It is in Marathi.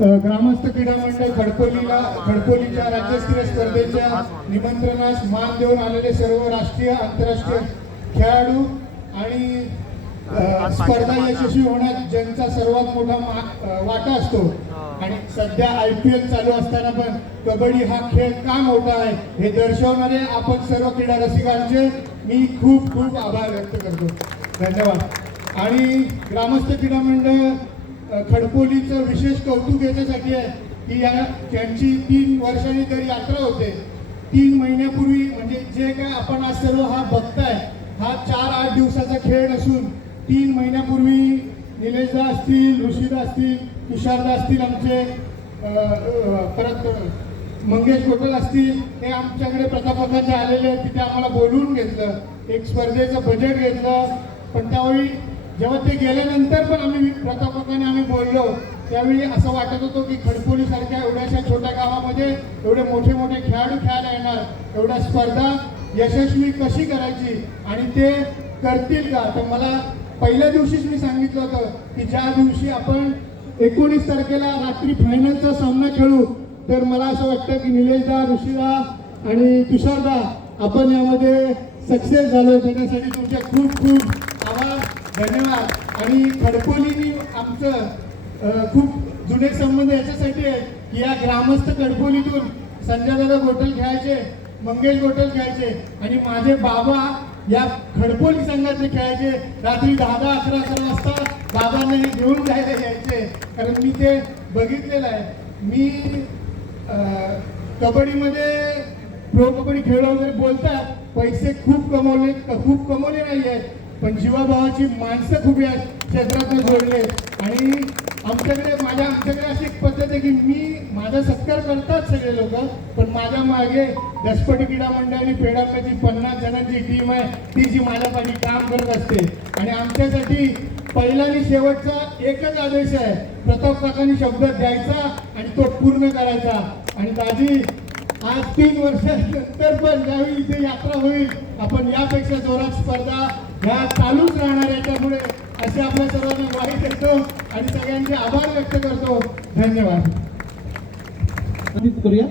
ग्रामस्थ क्रीडा मंडळ खडकोलीच्या राज्यस्तरीय स्पर्धेच्या निमंत्रणास मान देऊन आलेले सर्व राष्ट्रीय आंतरराष्ट्रीय खेळाडू आणि स्पर्धा यशस्वी होण्यात ज्यांचा सर्वात मोठा वाटा असतो आणि सध्या IPL चालू असताना पण कबड्डी हा खेळ का मोठा आहे हे दर्शवणारे आपण सर्व क्रीडा रसिकांचे मी खूप खूप आभार व्यक्त करतो. धन्यवाद. आणि ग्रामस्थ क्रीडा मंडळ खडकोलीचं विशेष कौतुक याच्यासाठी आहे की त्यांची 3 वर्षांनी तरी यात्रा होते. 3 महिन्यापूर्वी म्हणजे जे काय आपण आज सर्व हा बघताय हा 4-8 दिवसाचा खेळ नसून 3 महिन्यापूर्वी निलेशदा असतील, ऋषीदा असतील, तुषारदा असतील, आमचे परत मंगेश गोटल असतील, हे आमच्याकडे प्रतापकाचे आलेले तिथे आम्हाला बोलवून घेतलं, एक स्पर्धेचं बजेट घेतलं. पण त्यावेळी जेव्हा ते गेल्यानंतर पण आम्ही प्रतापकाने बोललो त्यावेळी असं वाटत होतं की खडकोलीसारख्या एवढ्याशा छोट्या गावामध्ये एवढे मोठे मोठे खेळाडू खेळायला येणार, एवढ्या स्पर्धा यशस्वी कशी करायची आणि ते करतील का. तर मला पहिल्या दिवशीच मी सांगितलं होतं की ज्या दिवशी आपण 19 तारखेला रात्री फायनलचा सामना खेळू तर मला असं वाटतं की निलेशदा, ऋषीदा आणि तुषारदा आपण यामध्ये सक्सेस झालो. त्याच्यासाठी तुमचे खूप खूप आभार, धन्यवाद. आणि खडकोलीनी आमचं खूप जुने संबंध याच्यासाठी आहे की या ग्रामस्थ खडकोलीतून संजयदादा गोटल खेळायचे, मंगेश गोटल खेळायचे आणि माझे बाबा या खडकोली संघातले खेळायचे. रात्री 10-11 वाजता बाबांना हे घेऊन जायला यायचे कारण मी ते बघितलेलं आहे. मी कबड्डीमध्ये प्रो कबड्डी खेळ वगैरे बोलतात, पैसे खूप कमवले नाही आहेत पण जीवाभावाची माणसं खूप या क्षेत्रात जोडले. आणि आमच्याकडे अशी एक पद्धत आहे की माझा सत्कार करतात सगळे लोक पण माझ्या मागे दसपटी क्रीडा मंडळाने पेडांची 50 जणांची टीम आहे ती जी माझ्या पाठी काम करत असते. आणि आमच्यासाठी पहिला आणि शेवटचा एकच आदेश आहे, प्रताप काकांनी शब्द द्यायचा आणि तो पूर्ण करायचा. आणि दाजी आज 3 वर्षानंतर पण ज्यावेळी इथे यात्रा होईल आपण यापेक्षा जोरात स्पर्धा ह्या चालूच राहणार याच्यामुळे असे आपल्या सर्वांना ग्वाही देतो आणि सगळ्यांचे आभार व्यक्त करतो. धन्यवाद. करूया.